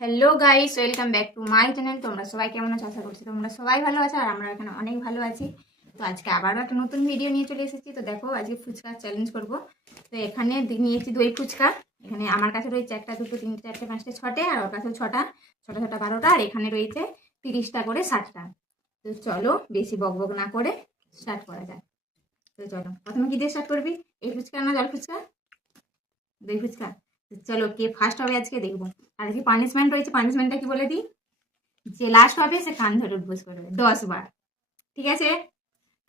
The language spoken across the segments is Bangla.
Hello guys, welcome back to my channel. তোমরা সবাই কেমন আছো? আশা করছি তোমরা সবাই ভালো আছো, আর আমরা এখানে অনেক ভালো আছি। তো আজকে আবারও একটা নতুন ভিডিও নিয়ে চলে এসেছি। তো দেখো, আজকে ফুচকা চ্যালেঞ্জ করব। তো এখানে নিয়েছি দই ফুচকা। এখানে আমার কাছে রয়েছে 1টা 2টো 3টে 4টে 5টে 6টে, আর ওর কাছে 6টা 6টা 6টা 12টা, আর এখানে রয়েছে 30টা করে 60টা। তো চলো, বেশি বকবক না করে স্টার্ট করা যাক। তো চলো, প্রথমে কি দিয়ে স্টার্ট করবি? এই ফুচকা না জল ফুচকা? দই ফুচকা। তো চলো, কে ফার্স্ট হবে আজকে দেখবো। আর কি পানিশমেন্ট রয়েছে, পানিশমেন্টটা কি বলে দিই? যে লাস্ট হবে সে কান ধরে উঠবোস করবে 10 বার। ঠিক আছে?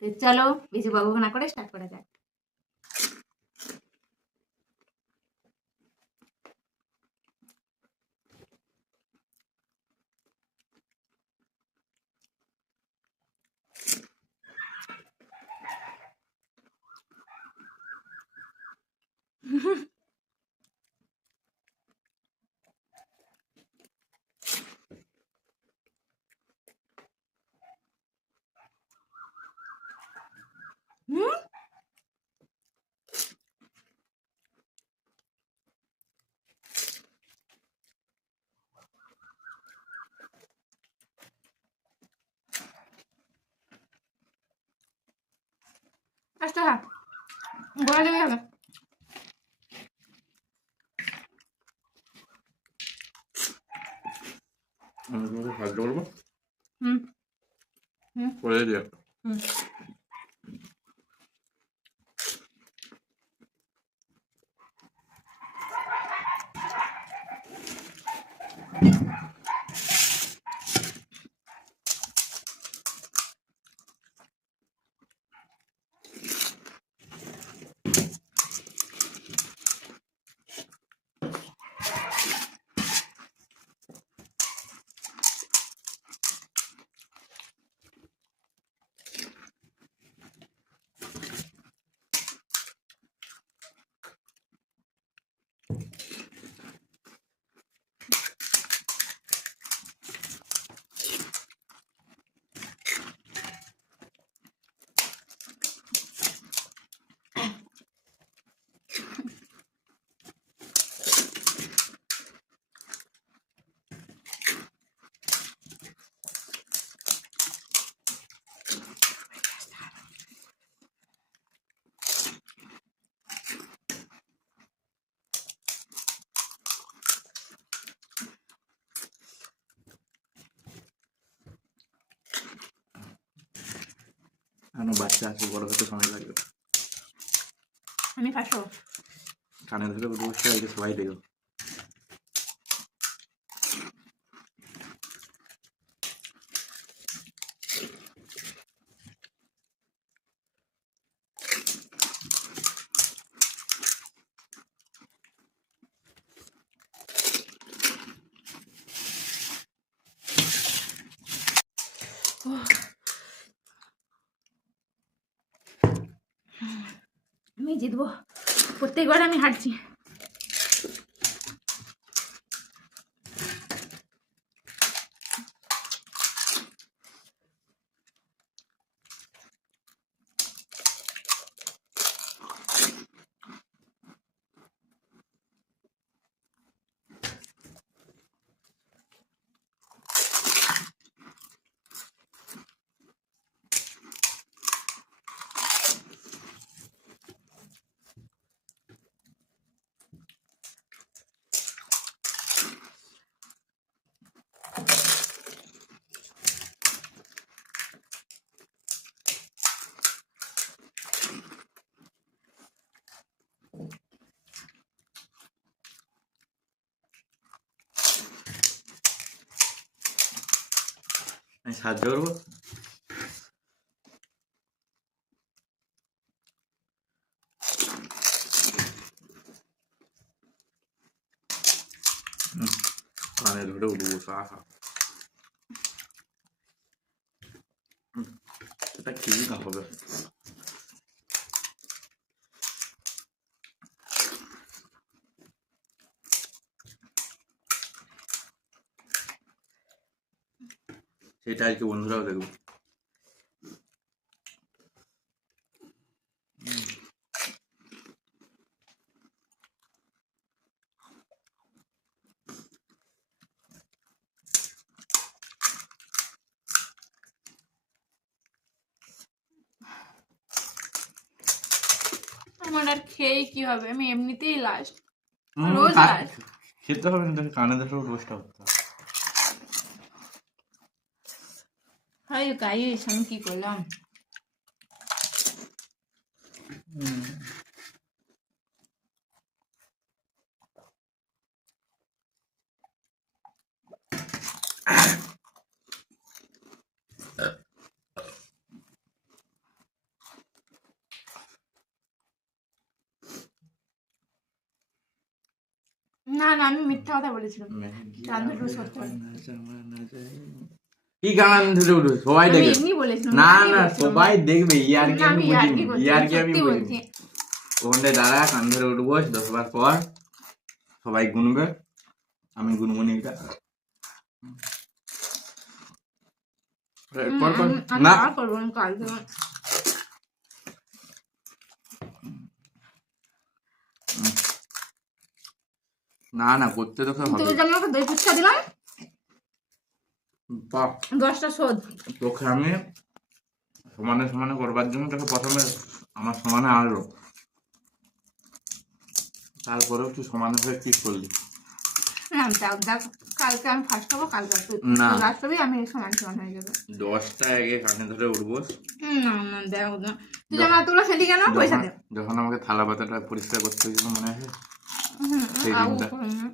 তো চলো, বেশি বকবক না করে স্টার্ট করা যাক। হুম, আচ্ছা, হ্যাঁ, বলে দেবে হবে। আমি তোমাকে সাহায্য করবো। হুম হুম করে দিয়ে হুম এখনো বাচ্চা আছে, বড় হতে সময় লাগবে। আমি ফার্স্ট হবো। কানে ধরে বসে আজকে সবাই দেখো। আমি জিতবো, প্রত্যেকবার আমি হারছি। আমি সাহায্য করবো। কানে ধরে উঠবো, আহা এটা কি না হবে। সেটা আজকে বন্ধুরাও দেখবো। আমার আর খেয়ে কি হবে, আমি এমনিতেই লাস্ট। হুম, রোজ খা- লাস্ট। খেতে হবে না, তোকে কানে দেখে রোজটা করতে হবে। হাই গাইস, আমি কি করলাম? না না, আমি মিথ্যা কথা বলেছিলাম। চাঁদ দুটো সত্য। কি গান ধরে উঠবে সবাই আমি দেখবে? এমনি বলেছিলাম, না সত্যি না, বলছিলাম। সবাই দেখবে। ইয়ারকি না, আমি আমি ইয়ার্কি বুঝিনি, করছি, ইয়ারকি আমি সত্যি বুঝিনি। বলছি। ওখানটায় দাঁড়া, কান ধরে উঠবো 10 বার পর, সবাই গুনবে, আমি গুনগুনি এটা। পর পর। আমি না আর করবো না কালকে। না না, করতে তোকে হবে। তুমি যে আমাকে দই ফুচকা দিলাম, বাহ, 10টা শোধ। তোকে আমি সমানে সমানে করবার জন্য তোকে প্রথমে আমার সমানে আনলো, তারপরেও তুই সমানে হয়ে কি করলি? দেখ, কালকে আমি ফার্স্ট হবো, কালকে তুই না। লাস্ট হবি, আমি সমান সমান হয়ে যাবে। 10টা আগে কানে ধরে উঠবো। না না, দেখ না, তুই জামা তুলো খেলি কেন? পয়সা দে। যখন আমাকে থালা পাতাটা পরিষ্কার করতে হয়েছিল মনে আছে? সেই আউ দিনটা। করে না।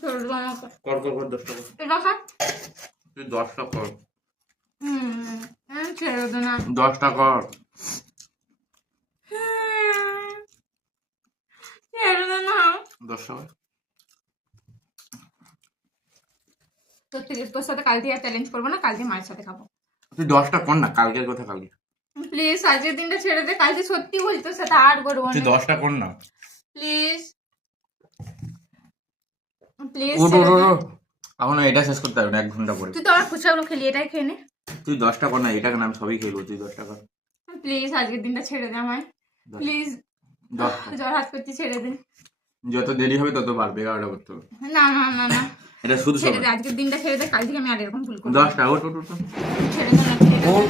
ছেড়ে দে আমাকে। কর কর কর, 10টা কর। এটা খা। তুই 10টা কর। ছেড়ে দে না। 10টা কর। ছেড়ে দে না। 10টা কর। তোর সাথে কাল থেকে চ্যালেঞ্জ করবো না, কালকে মায়ের সাথে খাবো। তুই 10টা কর না, কালকের কথা কালকে। প্লিজ আজকের দিনটা ছেড়ে দে, কালকে সত্যি বলছি তোর সাথে আর করবো তুই না। 10টা কর না। প্লিজ প্লিজ ওঠ ওঠ ওঠ। এখন এটা শেষ করতে হবে না, 1 ঘন্টা পরে। তুই তো আমার ফুচকাগুলো খেলি, এটাই খেয়ে নে। তুই 10টা কর না, এটাকে না আমি সবই খেলবো, তুই 10টা কর। প্লিজ আজকের দিনটা ছেড়ে দে আমায়, প্লিজ। 10টা। জ্বর হাত করছি, ছেড়ে দে। যত দেরি হবে তত বাড়বে, 11টা করতে হবে। না না না না, এটা শুধু ছেড়ে দে, আজকের দিনটা ছেড়ে দে, কাল থেকে আমি আর এরকম ভুল করবো না। 10টা। ওঠ ওঠ ওঠ। ছেড়ে দে না, ছেড়ে দে।